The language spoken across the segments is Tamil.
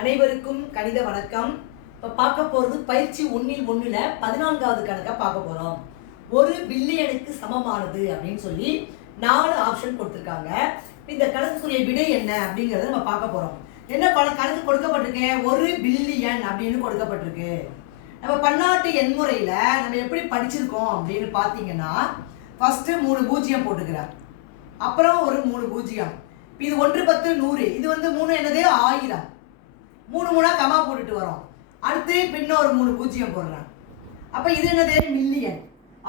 அனைவருக்கும் கணித வணக்கம். இப்போ பார்க்க போகிறது பயிற்சி 1-1 14வது கணக்கை பார்க்க போகிறோம். 1 பில்லியனுக்கு சமமானது அப்படின்னு சொல்லி 4 ஆப்ஷன் கொடுத்துருக்காங்க. இந்த கணக்குக்குரிய விடை என்ன அப்படிங்கிறத நம்ம பார்க்க போகிறோம். என்ன கணக்கு கொடுக்கப்பட்டிருக்கு? 1 பில்லியன் அப்படின்னு கொடுக்கப்பட்டிருக்கு. நம்ம பன்னாட்டு எண்முறையில் நம்ம எப்படி படிச்சிருக்கோம் அப்படின்னு பார்த்தீங்கன்னா, ஃபஸ்ட்டு 3 பூஜ்ஜியம் போட்டுக்கிறேன், அப்புறம் ஒரு 3 பூஜ்ஜியம். இது 1 10 100, இது வந்து 3 என்னது 1000, 3 3 கமா போட்டுட்டு வரோம். அடுத்து பின்ன ஒரு 3 பூஜ்ஜியம் போடுறேன். அப்போ இது என்னது மில்லியன்.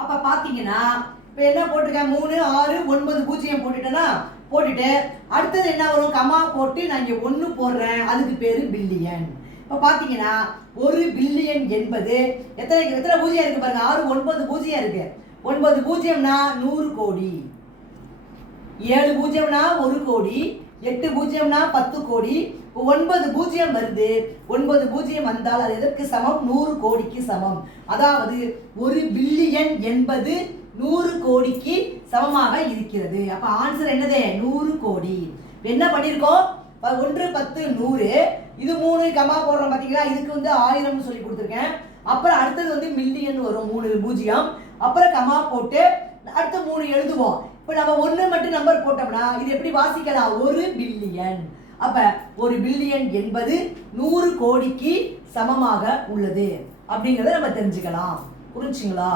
அப்போ பார்த்தீங்கன்னா இப்போ என்ன போட்டிருக்கேன்? 3 6 9 பூஜ்ஜியம் போட்டுட்டேன்னா போட்டுட்டு அடுத்தது என்ன வரும்? கமா போட்டு நான் இங்கே 1 போடுறேன், அதுக்கு பேர் பில்லியன். இப்போ பார்த்தீங்கன்னா 1 பில்லியன் என்பது எத்தனை பூஜ்ஜியம் இருக்கு பாருங்க? 6 9 பூஜ்ஜியம் இருக்கு. 9 பூஜ்ஜியம்னா 100 கோடி, 7 பூஜ்ஜியம்னா 1 கோடி, 8 பூஜ்ஜியம்னா 10 கோடி, 9 பூஜ்ஜியம் வருது. 9 பூஜ்ஜியம் வந்தால் அது எதற்கு சமம்? 100 கோடிக்கு சமம். அதாவது 1 பில்லியன் என்பது 100 கோடிக்கு சமமாக இருக்கிறது. அப்ப ஆன்சர் என்னது? 100 கோடி. என்ன பண்ணிருக்கோம்? 1 10 100, இது 3 கமா போடுறோம் பாத்தீங்களா? இதுக்கு வந்து 1000 சொல்லி கொடுத்துருக்கேன். அப்புறம் அடுத்தது வந்து மில்லியன் வரும், 3 பூஜ்ஜியம், அப்புறம் கமா போட்டு அடுத்து 3 எழுதுவோம். இப்போ நம்ம 1 மட்டும் நம்பர் போட்டோம்னா இது எப்படி வாசிக்கலாம்? 1 பில்லியன். அப்ப 1 பில்லியன் என்பது 100 கோடிக்கு சமமாக உள்ளது அப்படிங்கறத நம்ம தெரிஞ்சுக்கலாம். புரிஞ்சுங்களா?